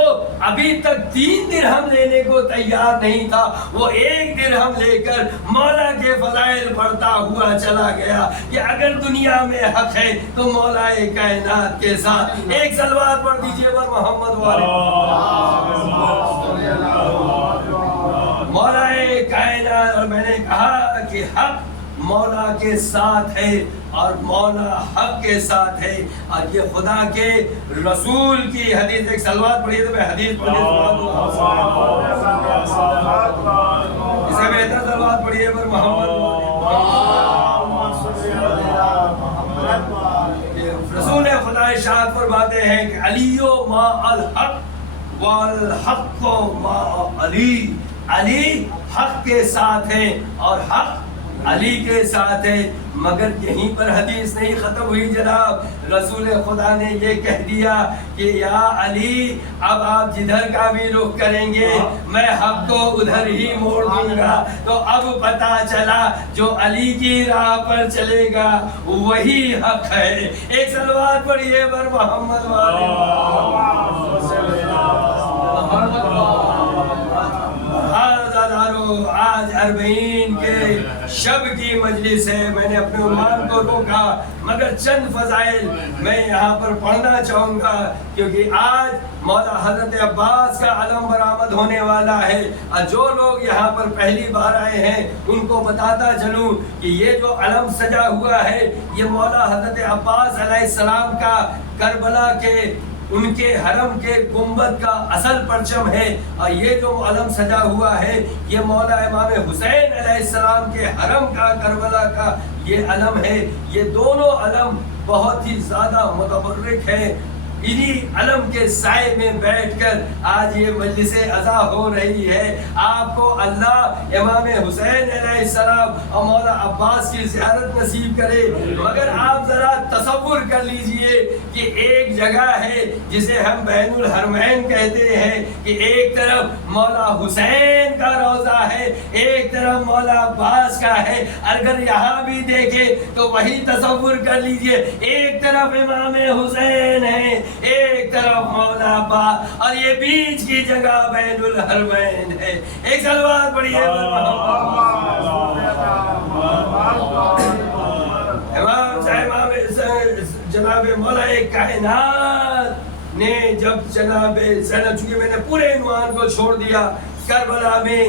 ابھی تک 3 درہم لینے کو تیار نہیں تھا، وہ 1 درہم لے کر مولا کے فضائل پڑھتا ہوا چلا گیا کہ اگر دنیا میں حق ہے تو مولا کائنات کے ساتھ۔ ایک صلوات پڑھ دیجئے پر محمد والے۔ مولا کائنات، اور میں نے کہا کہ حق مولا کے ساتھ ہے اور مولا حق کے ساتھ ہے، اور یہ خدا کے رسول کی حدیث۔ ایک صلوات پڑھیے تو میں حدیث پڑھیے، اس سے بہتر صلوات پڑھیے پر محمد۔ رسول خدا ارشاد فرماتے ہیں کہ علی ما الحق والحق ما علی، علی حق کے ساتھ ہے اور حق علی کے ساتھ ہے۔ مگر یہیں پر حدیث نہیں ختم ہوئی جناب، رسول خدا نے یہ کہہ دیا کہ یا علی اب آپ جدھر کا بھی رخ کریں گے میں حق کو ادھر ہی موڑ دوں گا۔ تو اب پتا چلا جو علی کی راہ پر چلے گا وہی حق ہے۔ ایک صلوات پڑھیے پر محمد والے۔ آج 40 کے شب کی مجلس ہے، میں نے اپنے عنوان کو روکا مگر چند فضائل میں یہاں پر پڑھنا چاہوں گا، کیونکہ آج مولا حضرت عباس کا علم برآمد ہونے والا ہے، اور جو لوگ یہاں پر پہلی بار آئے ہیں ان کو بتاتا چلوں کہ یہ جو علم سجا ہوا ہے یہ مولا حضرت عباس علیہ السلام کا کربلا کے ان کے حرم کے گنبد کا اصل پرچم ہے، اور یہ جو علم سجا ہوا ہے یہ مولا امام حسین علیہ السلام کے حرم کا کربلا کا یہ علم ہے۔ یہ دونوں علم بہت ہی زیادہ متبرک ہے۔ انہی علم کے سائے میں بیٹھ کر آج یہ مجلس عزا ہو رہی ہے۔ آپ کو اللہ امام حسین علیہ السلام اور مولا عباس کی زیارت نصیب کرے، مگر آپ ذرا تصور کر لیجئے کہ ایک جگہ ہے جسے ہم بین الحرمین کہتے ہیں کہ ایک طرف مولا حسین کا روضہ ہے، ایک طرف مولا عباس کا ہے۔ اگر یہاں بھی دیکھیں تو وہی تصور کر لیجئے، ایک طرف امام حسین ہے ایک طرف مولا عباس، اور یہ بیچ کی جگہ بین الحرمین ہے۔ ایک صلوات پڑھیے امام جناب مولا کائنات نے جب جناب زینب، چونکہ میں نے پورے عنوان کو چھوڑ دیا، کربلا میں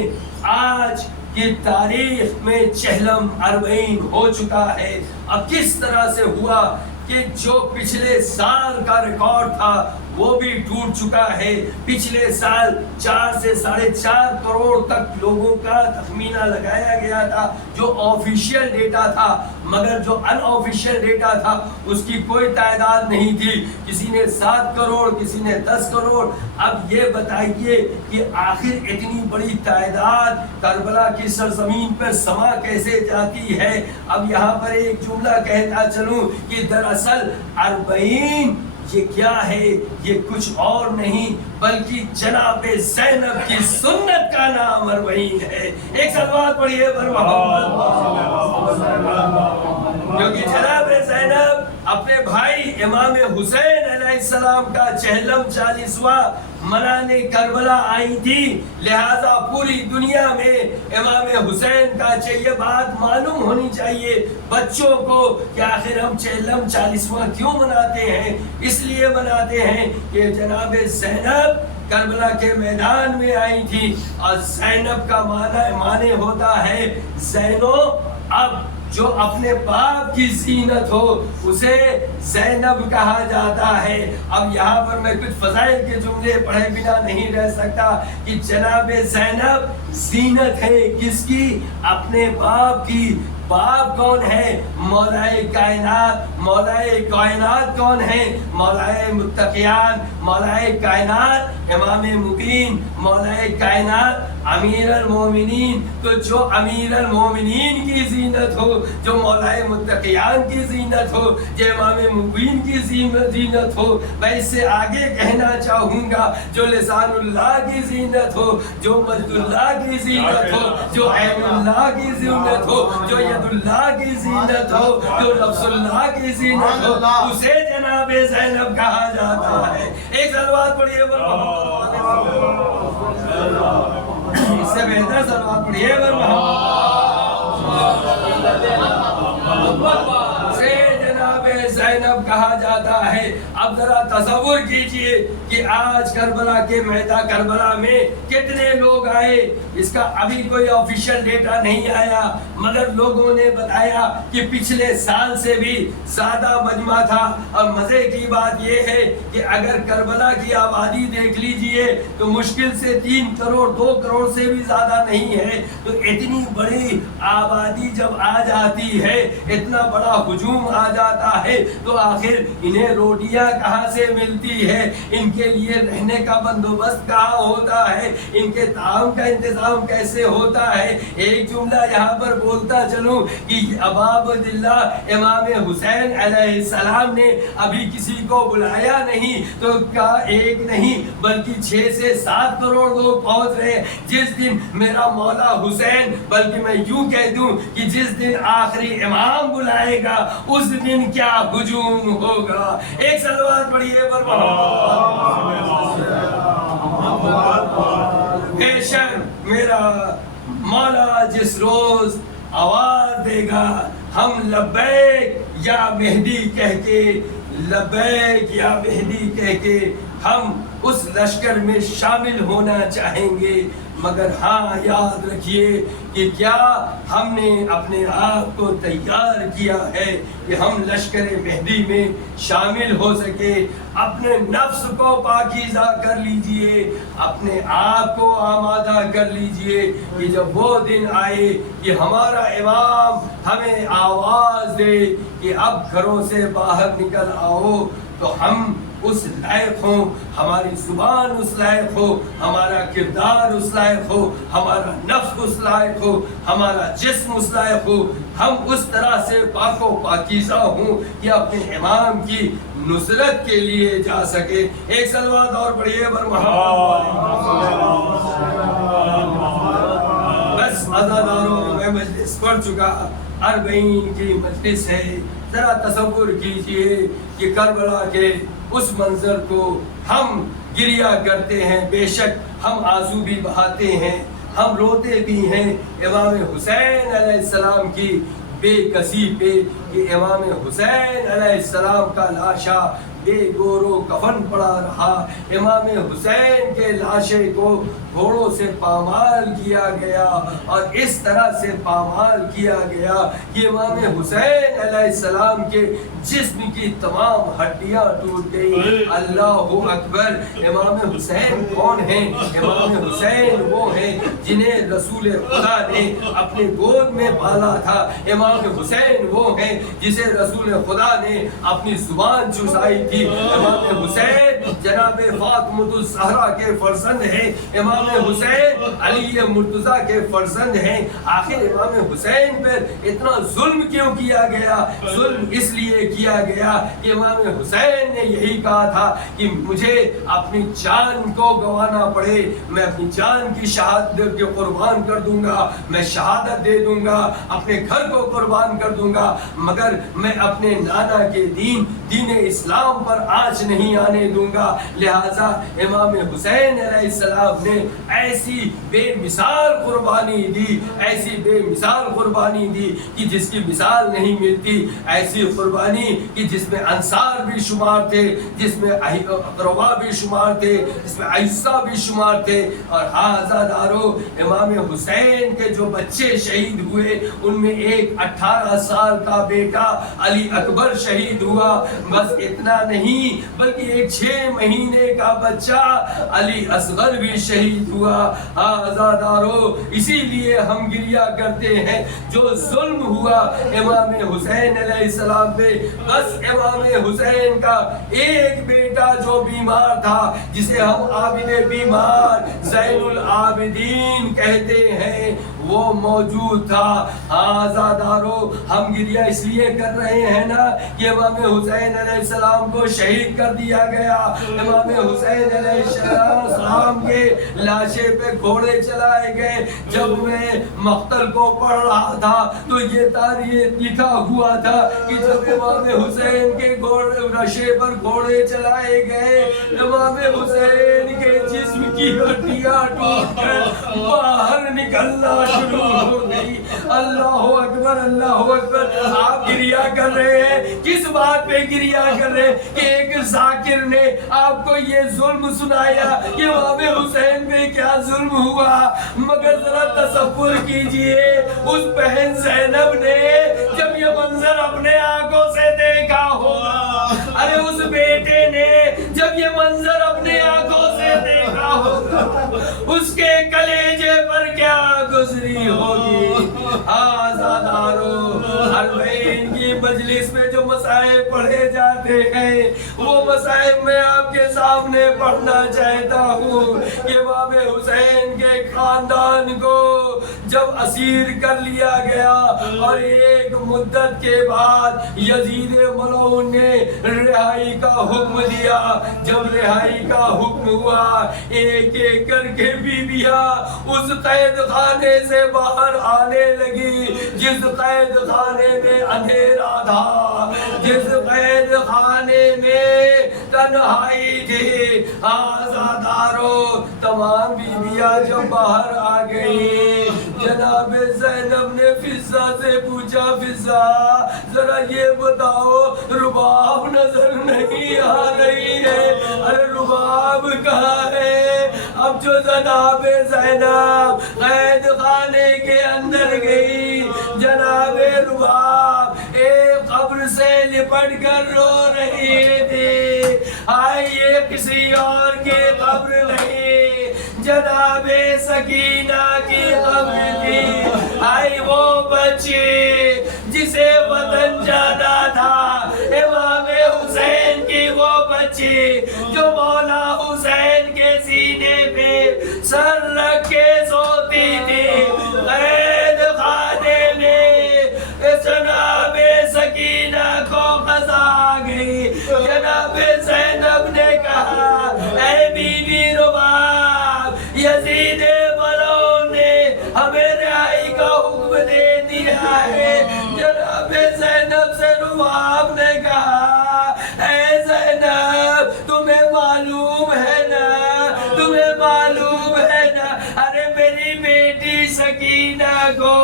آج کی تاریخ میں چہلم 40 ہو چکا ہے۔ اب کس طرح سے ہوا کہ جو پچھلے سال کا ریکارڈ تھا وہ بھی ٹوٹ چکا ہے۔ پچھلے سال 4 سے 4.5 کروڑ تک لوگوں کا تخمینہ لگایا گیا تھا جو آفیشیل ڈیٹا تھا، مگر جو ان آفیشیل ڈیٹا تھا اس کی کوئی تعداد نہیں تھی، کسی نے 7 کروڑ کسی نے 10 کروڑ۔ اب یہ بتائیے کہ آخر اتنی بڑی تعداد کربلا کی سرزمین پر سما کیسے جاتی ہے۔ اب یہاں پر ایک جملہ کہتا چلوں کہ دراصل 40 یہ کیا ہے، یہ کچھ اور نہیں بلکہ جناب زینب کی سنت کا نام 40 ہے۔ ایک صلوات پڑھیے پر محمد، کیونکہ جناب زینب اپنے بھائی امام حسین علیہ السلام کا چہلم 40واں منانے کربلا آئی تھی، لہذا پوری دنیا میں امام حسین کا یہ بات معلوم ہونی چاہیے بچوں کو کہ آخر ہم چہلم 40واں کیوں مناتے ہیں؟ اس لیے مناتے ہیں کہ جناب زینب کربلا کے میدان میں آئی تھی، اور زینب کا معنی ہوتا ہے زینو، اب جو اپنے باپ کی زینت ہو اسے زینب کہا جاتا ہے۔ اب یہاں پر میں کچھ فضائل کے جملے پڑھے بنا نہیں رہ سکتا کہ جناب زینب زینت ہے کس کی؟ اپنے باپ کی۔ باپ کون ہے؟ مولائے کائنات۔ مولائے کائنات کون ہے؟ مولائے متقیان، مولائے کائنات امام مبین، مولائے کائنات امیر المومنین۔ تو جو امیر المومنین کی زینت ہو، جو مولائے متقیان کی زینت ہو، جو امام مبین کی زینت ہو، میں اس سے آگے کہنا چاہوں گا جو لسان اللہ کی زینت ہو، جو مجد اللہ کی زینت ہو، جو عین اللہ کی زینت ہو، جو ید اللہ کی زینت ہو، جو لفظ اللہ کی زینت ہو، اسے جناب زینب کہا جاتا ہے۔ ایک صلوات پڑھیے اس سے بہتر صلوات پڑھیے سے جناب زینب کہا جاتا ہے۔ اب ذرا تصور کیجئے کہ آج کربلا کے میدان کربلا میں کتنے لوگ آئے۔ اس کا ابھی کوئی آفیشل ڈیٹا نہیں آیا، مگر لوگوں نے بتایا کہ پچھلے سال سے بھی زیادہ مجمع تھا۔ اور مزے کی بات یہ ہے کہ اگر کربلا کی آبادی دیکھ لیجئے تو مشکل سے 3 کروڑ 2 کروڑ سے بھی زیادہ نہیں ہے۔ تو اتنی بڑی آبادی جب آ جاتی ہے، اتنا بڑا ہجوم آ جاتا ہے، تو آخر انہیں روٹیاں کہاں سے ملتی ہے؟ ان کے لیے رہنے کا بندوبست کہاں ہوتا ہے؟ ان کے تعاون کا انتظام کیسے ہوتا ہے؟ ایک جملہ یہاں پر بولتا چلوں کہ ابا عبداللہ امام حسین علیہ السلام نے ابھی کسی کو بلایا نہیں تو کا ایک نہیں بلکہ 6 سے 7 کروڑ لوگ پہنچ رہے ہیں۔ جس دن میرا مولا حسین، بلکہ میں یوں کہہ دوں کہ جس دن آخری امام بلائے گا اس دن کیا ہجوم ہوگا۔ ایک صلوات پڑھیے پر بے شک میرا مولا جس روز آواز دے گا ہم لبیک یا مہدی کہہ کے، لبیک یا مہدی کہہ کے ہم اس لشکر میں شامل ہونا چاہیں گے۔ مگر ہاں یاد رکھیے کہ کیا ہم نے اپنے آپ کو تیار کیا ہے کہ ہم لشکر مہدی میں شامل ہو سکے؟ اپنے نفس کو پاکیزہ کر لیجئے، اپنے آپ کو آمادہ کر لیجئے کہ جب وہ دن آئے کہ ہمارا امام ہمیں آواز دے کہ اب گھروں سے باہر نکل آؤ، تو ہم اس لائق ہوں، ہماری زبان اس لائق ہو، ہمارا کردار اس لائق ہو، ہمارا نفس اس لائق ہو، ہمارا جسم اس لائق ہو، ہم اس طرح سے پاک و پاکیزہ ہوں کہ اپنے امام کی نصرت کے لیے جا سکے۔ ایک صلوات اور پڑھیے بر بس عزاداروں میں مجلس پڑھ چکا، 40 کی مجلس ہے۔ ذرا تصور کیجئے کہ کربلا کے اس منظر کو ہم گریہ کرتے ہیں، بے شک ہم آنسو بھی بہاتے ہیں، ہم روتے بھی ہیں امام حسین علیہ السلام کی بے کسی پہ کہ امام حسین علیہ السلام کا لاشا بے گور و کفن پڑا رہا۔ امام حسین کے لاشے کو گھوڑوں سے پامال کیا گیا، اور اس طرح سے پامال کیا گیا کہ امام حسین علیہ السلام کے جسم کی تمام ہڈیاں ٹوٹ گئی۔ اللہ اکبر! امام حسین کون ہیں؟ امام حسین وہ ہیں جنہیں رسول خدا نے اپنے گود میں پالا تھا۔ امام حسین وہ ہیں جسے رسول خدا نے اپنی زبان چسائی تھی۔ امام حسین جناب فاطمۃ الزہرا کے فرزند ہیں۔ امام حسین علی مرتضیٰ کے فرزند ہیں۔ آخر امام حسین پر اتنا ظلم کیوں کیا گیا؟ ظلم اس لیے کیا گیا کہ امام حسین نے یہی کہا تھا کہ مجھے اپنی جان کو گنوانا پڑے، میں اپنی جان کی شہادت کو قربان کر دوں گا، میں شہادت دے دوں گا، اپنے گھر کو قربان کر دوں گا، مگر مگر میں اپنے نانا کے دین اسلام پر آنچ نہیں آنے دوں گا. لہٰذا امام حسین علیہ السلام نے ایسی بے مثال قربانی دی، ایسی بے مثال قربانی دی کہ جس کی مثال نہیں ملتی. ایسی قربانی کہ جس میں انصار بھی شمار تھے، جس میں اقربا بھی شمار تھے، جس میں عیسیٰ بھی شمار تھے. اور آزادارو امام حسین کے جو بچے شہید ہوئے ان میں ایک 18 سال کا بیٹا علی اکبر شہید ہوا. بس اتنا نہیں بلکہ ایک 6 مہینے کا بچہ علی اصغر بھی شہید ہوا. آزادارو اسی لیے ہم گریہ کرتے ہیں جو ظلم ہوا امام حسین علیہ السلام پہ. بس امام حسین کا ایک بیٹا جو بیمار تھا، جسے ہم عابد بیمار زین العابدین کہتے ہیں، وہ موجود تھا. آزادارو ہم گریہ اس لیے کر رہے ہیں نا کہ امام حسین علیہ السلام کو شہید کر دیا گیا. امام حسین علیہ السلام کے لاشے پہ گھوڑے چلائے گئے. جب میں مقتل کو پڑھ رہا تھا تو یہ تاریخ لکھا ہوا تھا کہ جب امام حسین کے لاشے پر گھوڑے چلائے گئے، امام حسین کے جسم کی ہڈیاں ٹوٹ کر باہر نکلنا شروع ہو گئی. اللہ اکبر، اللہ اکبر. آپ گریہ کر رہے ہیں، کس بات پہ گریہ کر رہے ہیں کہ ایک ذاکر نے آپ کو یہ ظلم سنایا کہ امام حسین پہ کیا ظلم ہوا. مگر ذرا تصور کیجئے اس بہن زینب نے جب یہ منظر اپنے آنکھوں سے دیکھا ہوگا، ارے اس بیٹے نے جب یہ منظر اپنے آنکھوں سے دیکھا ہوگا، اس کے کلیجے پر کیا گزری ہوگی. آزادارو حرمین کی مجلس میں جو مسائل پڑھے جاتے ہیں وہ مسائل میں آپ کے سامنے پڑھنا چاہتا ہوں کہ امام حسین کے خاندان کو جب اسیر کر لیا گیا اور ایک مدت کے بعد یزید ملعون نے رہائی کا حکم دیا. جب رہائی کا حکم ہوا ایک ایک کر کے بیویاں اس قید خانے سے باہر آنے لگی جس قید خانے میں اندھیرا تھا، جس قید خانے میں تنہائی تھی. آزادارو تمام بیویاں جب باہر آ گئی، جناب زینب نے فضہ سے پوچھا، فضہ ذرا یہ بتاؤ رباب نظر نہیں آ رہی ہے. ارے رباب کہاں ہے؟ اب جو جناب زینب قید خانے کے اندر گئی، جناب رباب ایک قبر سے لپٹ کر رو رہی تھی. آئیے کسی اور کی قبر نہیں، جناب سکینہ کی قبر تھی. آئی وہ بچی جسے وطن جانا تھا، امام حسین کی وہ بچی جو مولا حسین کے سینے پہ سر رکھ کے سوتی تھی. قید خانے میں جناب سکینہ کو قضا آ گئی. جناب زینب نے کہا، اے بی بی رباب، یزید ملعون نے ہمیں رہائی کا حکم دے دیا ہے. جناب زینب سے رباب نے کہا، اے زینب تمہیں معلوم ہے نا، تمہیں معلوم ہے نا، ارے میری بیٹی سکینہ کو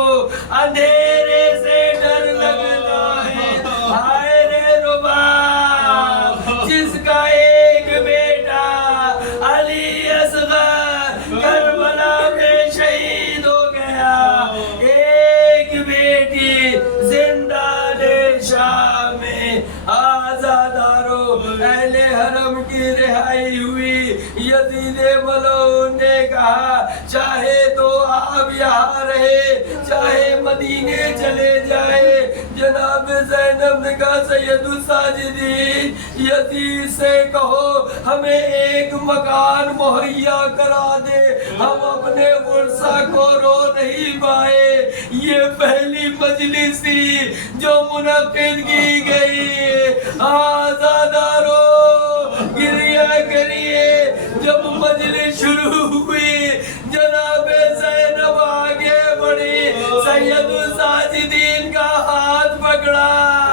اندھیرے سے ڈر لگتا ہے. ہائے رے رباب، جس کا ایک بیٹا علی اصغر کربلا میں شہید ہو گیا، ایک بیٹی زندان شام میں. آزادارو اہل حرم کی رہائی ہوئی. یزید ملعون نے کہا چاہے تو آپ یہاں رہے، چاہے مدینے چلے جائے. جناب زینب نے کہا سید الساجدین یزید سے کہو ہمیں ایک مکان مہیا کرا دے، ہم اپنے ورثہ کو رو نہیں پائے. یہ پہلی مجلس تھی جو منعقد کی گئی. آزادارو گریہ کریے. جب مجلس شروع ہوئی جناب زینب آگے بڑھی، سید الساجدین کا ہاتھ پکڑا.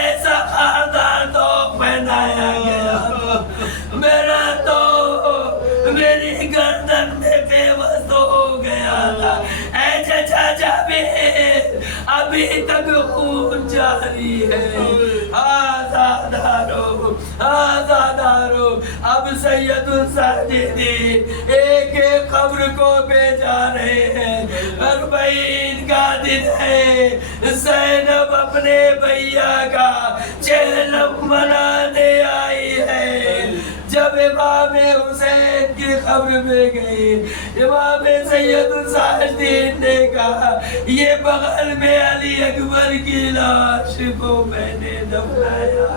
ایسا خاردار تو پہنایا گیا، میرا تو میری گردن میں بے بس ہو گیا تھا، اے چچا جابر ابھی تک خون جاری ہے، آزادارو آزادارو۔ اب سید الساجدین ایک ایک قبر کو بھیجا رہے ہیں، 40 کا دن ہے، زینب اپنے بھیا کا چہلم منانے آئی ہے۔ جب امام حسین کی قبر میں گئی، امام سید الساجدین نے کہا یہ بغل میں علی اکبر کی لاش کو میں نے دفنایا۔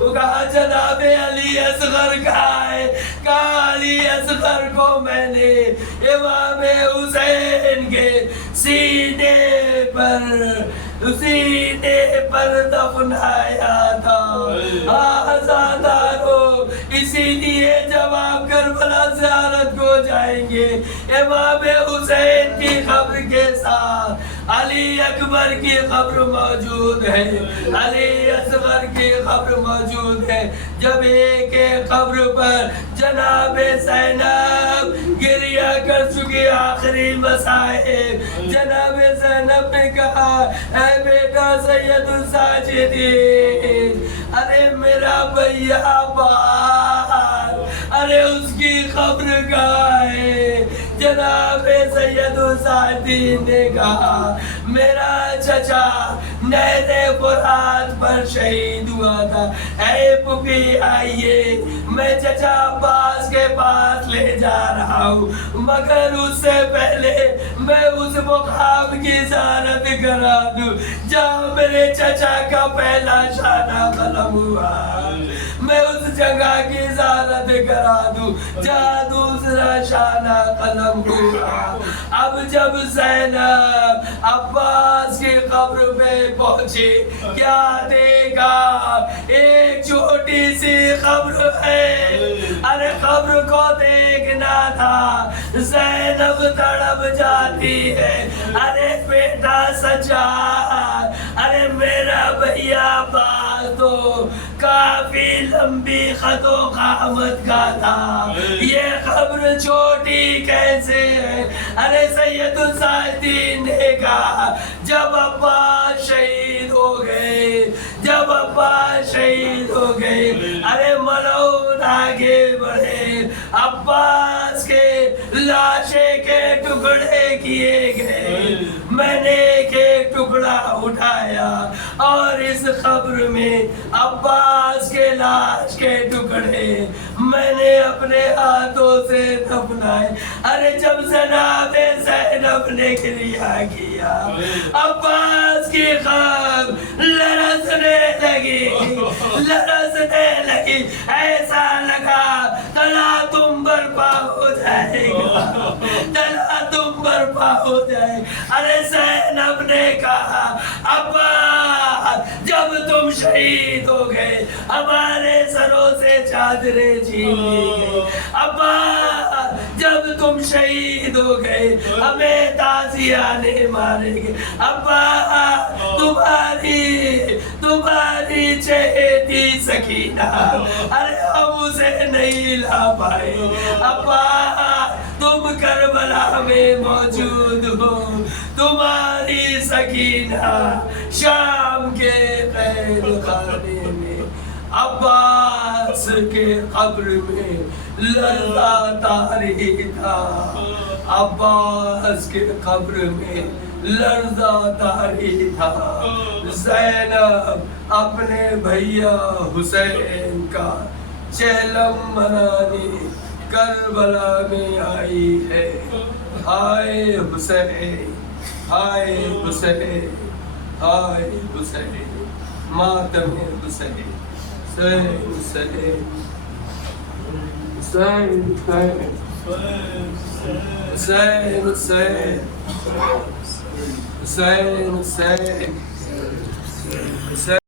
وہ کہا جناب علی اصغر کہاں ہے؟ کہا علی اصغر کو میں نے امام حسین کے سینے پر دفنایا تھا۔ آزادارو، اسی لیے جب آپ کربلا زیارت کو جائیں گے، امام حسین کی قبر کے ساتھ علی اکبر کی قبر موجود ہے، علی اصغر کی قبر موجود ہے۔ جب ایک ایک قبر پر جناب زینب گریہ کر چکی آخری مسائب، جناب زینب نے کہا اے بیٹا سید الساجدین، ارے میرا بھیا باہر، ارے اس کی قبر کہاں ہے؟ جناب سید الساجدین نے کہا میرا چچا نہر فرات پر شہید ہوا تھا، اے پھوپھی آئیے میں چچا عباس کے پاس لے جا رہا ہوں، مگر اس سے پہلے میں اس مقام کی زیارت کرا دوں جہاں میرے چچا کا پہلا شانہ قلم ہوا، میں اس جگہ کی زیارت کرا دوں جہاں دوسرا شانہ قلم ہوا۔ اب جب زینب عباس کی قبر پہ پہنچی، کیا دیکھا؟ ایک چھوٹی سی قبر ہے، ارے قبر کو دیکھنا تھا، زینب تڑپ جاتی ہے، ارے بیٹا سجاد، ارے میرا بھیا باز تو کافی لمبی خط و قامت کا تھا، یہ قبر چھوٹی کیسے ہے؟ ارے سید الساجدین نے کہا جب عباس شہید ہو گئے، جب عباس شہید ہو گئے، ارے ملعون آگے بڑھے، عباس کے لاشے کے ٹکڑے کیے گئے، میں نے ایک ایک ٹکڑا اٹھایا اور اس قبر میں عباس کے لاش کے ٹکڑے میں نے اپنے ہاتھوں سے دفنائے۔ ارے جب جناب زینب نے گریہ کیا، عباس کی قبر لرزنے لگی، لرزنے لگی، ایسا لگا تلا تم برپا ہو جائے گا، تلا تم برپا ہو جائے۔ ارے زینب نے کہا عباس جب تم شہید ہو گئے ہمارے سروں سے چادریں چھین لی گئی، عباس جب تم شہید ہو گئے ہمیں تازیانے مارے گئے، عباس تمہاری چہیتی سکینہ ارے ہم اسے نہیں لا پائے، عباس تم کربلا میں موجود ہو، تمہاری سکینہ شام کے قید خانے میں عباس کے قبر میں لرزہ طاری تھا، عباس کے قبر میں لرزہ طاری تھا۔ زینب اپنے بھیا حسین کا چہلم منانے کربلا میں آئی ہے۔ ہائے حسین، ہائے حسین، ہائے حسین، ماتم حسین، حسین حسین، حسین حسین، حسین حسین، حسین حسین، حسین۔